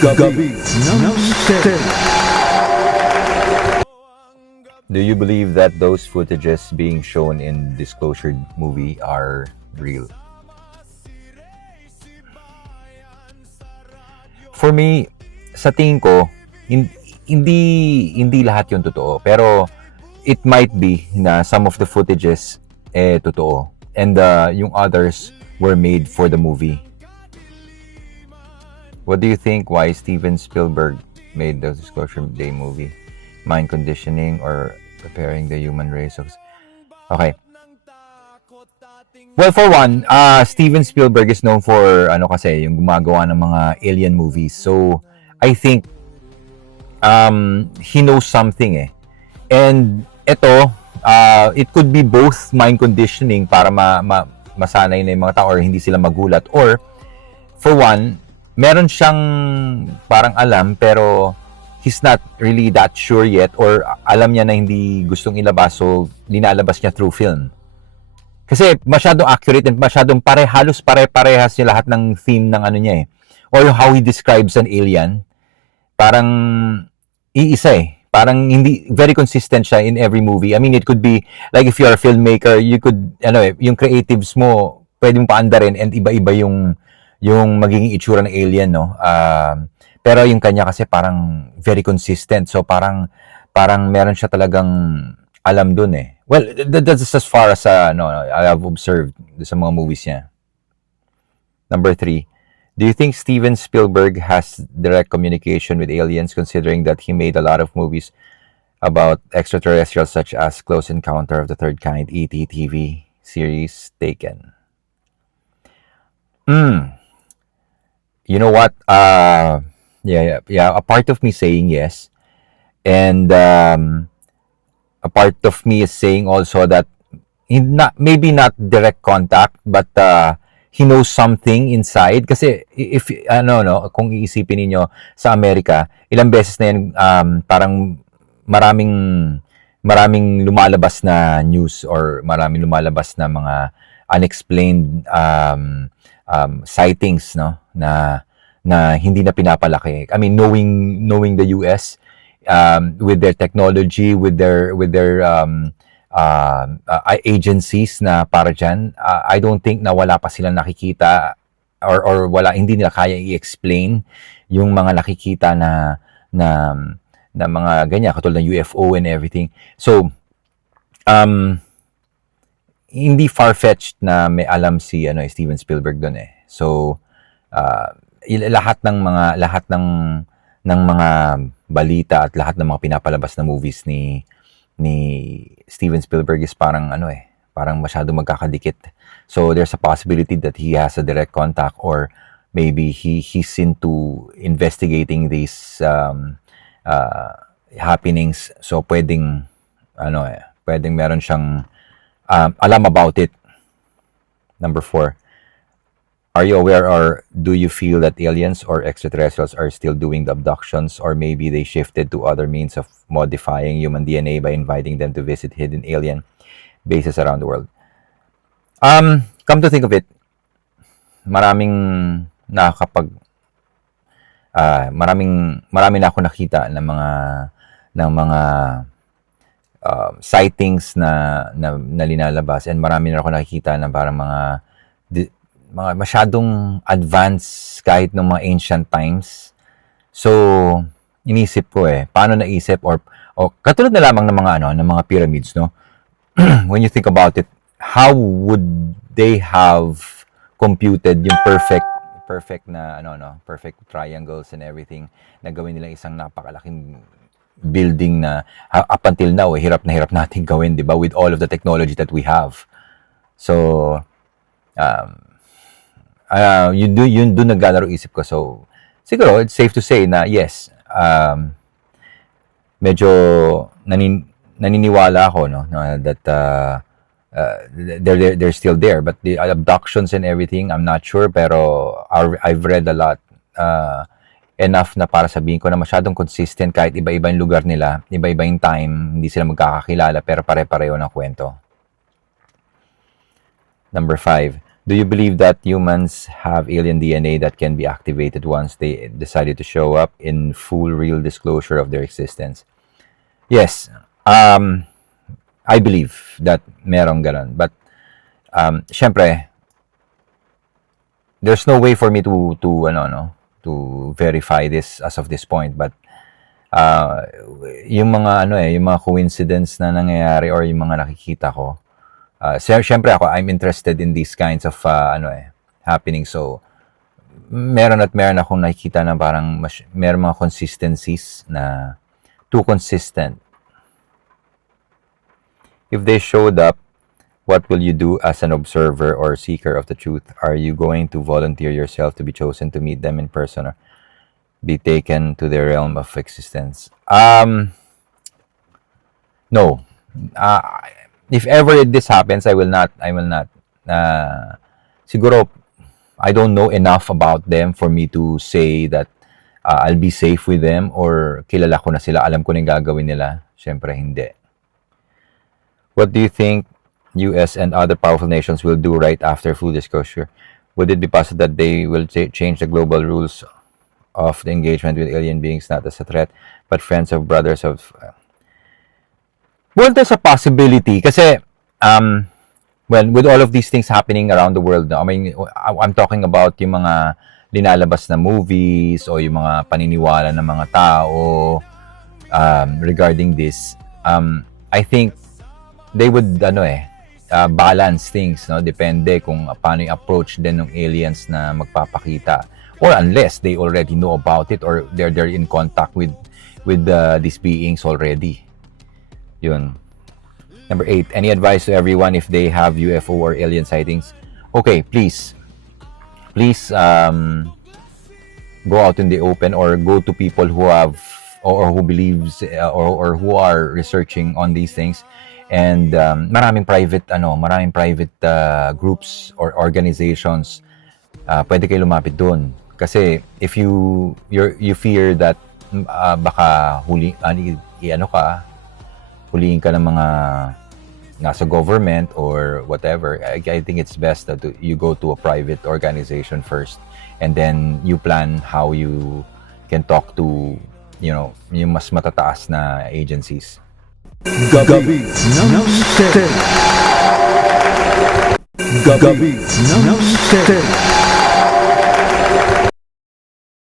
Gabi ng Misteryo. Do you believe that those footages being shown in Disclosure movie are real? For me, sa tingin ko, hindi lahat 'yung totoo. Pero it might be na some of the footages totoo and yung others were made for the movie. What do you think why Steven Spielberg made the Disclosure Day movie? Mind conditioning or preparing the human race? Okay. Well, for one, Steven Spielberg is known for kasi yung gumagawa ng mga alien movies. So, I think he knows something And ito, it could be both mind conditioning para masanay na yung mga tao or hindi sila magulat, or for one, meron siyang parang alam pero he's not really that sure yet, or alam niya na hindi gustong ilabas, so linalabas niya through film. Kasi masyadong accurate and masyadong halos pare-parehas niya lahat ng theme ng niya or how he describes an alien. Parang iisa Parang hindi very consistent siya in every movie. I mean, it could be like if you're a filmmaker, you could yung creatives mo pwede mong paandarin and iba-iba yung magiging itsura ng alien, no? Pero yung kanya kasi parang very consistent. So parang meron siya talagang alam dun Well, that's as far as I have observed sa mga movies niya. Number 3. Do you think Steven Spielberg has direct communication with aliens, considering that he made a lot of movies about extraterrestrials such as Close Encounter of the Third Kind, E.T. TV series, Taken? You know what? Yeah. A part of me saying yes, and a part of me is saying also that maybe not direct contact, but he knows something inside. Kasi if kung iisipin niyo sa Amerika, ilang beses na yan parang maraming lumalabas na news or maraming lumalabas na mga unexplained sightings, no, na hindi na pinapalaki. I mean, knowing the US with their technology, with their agencies na para dyan, I don't think na wala pa silang nakikita or hindi nila kaya i-explain yung mga nakikita na mga ganyan, katulad ng UFO and everything. So, hindi far-fetched na may alam si Steven Spielberg doon So, lahat ng mga balita at lahat ng mga pinapalabas na movies ni Steven Spielberg is parang parang masyado magkakadikit. So there's a possibility that he has a direct contact, or maybe he's into investigating these happenings. So pwedeng meron siyang alam about it. Number 4. Are you aware or do you feel that aliens or extraterrestrials are still doing the abductions, or maybe they shifted to other means of modifying human DNA by inviting them to visit hidden alien bases around the world? Come to think of it, marami na ako nakita ng mga sightings na linalabas, and marami na ako nakikita ng parang mga masyadong advanced kahit ng mga ancient times. So, inisip ko paano naisip or katulad na lamang ng mga pyramids, no? When you think about it, how would they have computed yung perfect na perfect triangles and everything na gawin nila isang napakalaking building na up until now hirap na hirap natin gawin, 'di ba, with all of the technology that we have. So, yun doon naglalaro isip ko. So, siguro, it's safe to say na yes, medyo naniniwala ako, no, that they're still there. But the abductions and everything, I'm not sure, pero I've read a lot, enough na para sabihin ko na masyadong consistent kahit iba-iba yung lugar nila, iba-iba yung time, hindi sila magkakakilala, pero pare-pareho ng kwento. Number 5. Do you believe that humans have alien DNA that can be activated once they decided to show up in full real disclosure of their existence? Yes. I believe that merong ganon. But, syempre, there's no way for me to verify this as of this point. But, yung mga yung mga coincidence na nangyayari or yung mga nakikita ko, syempre ako, I'm interested in these kinds of happening. So, meron akong nakikita na parang meron mga consistencies na too consistent. If they showed up, what will you do as an observer or seeker of the truth? Are you going to volunteer yourself to be chosen to meet them in person or be taken to their realm of existence? No. If ever this happens, I will not. Siguro, I don't know enough about them for me to say that I'll be safe with them or kilala ko na sila, alam ko na yung gagawin nila. Siyempre, hindi. What do you think US and other powerful nations will do right after full disclosure? Would it be possible that they will change the global rules of the engagement with alien beings, not as a threat, but friends of brothers of... Well, there's a possibility kasi with all of these things happening around the world, I mean, I'm talking about yung mga linalabas na movies o yung mga paniniwala ng mga tao regarding this. I think they would balance things, no? Depende kung paano yung approach din ng aliens na magpapakita, or unless they already know about it or they're in contact with these beings already. Yun. Number 8, any advice to everyone if they have UFO or alien sightings? Okay, please go out in the open or go to people who have or who believes or who are researching on these things. And maraming private groups or organizations, pwede kayo lumapit doon kasi if you fear that baka huliin ka ng mga nasa government or whatever, I think it's best that you go to a private organization first and then you plan how you can talk to yung mas matataas na agencies. Gabi ng Misteryo. Gabi ng Misteryo.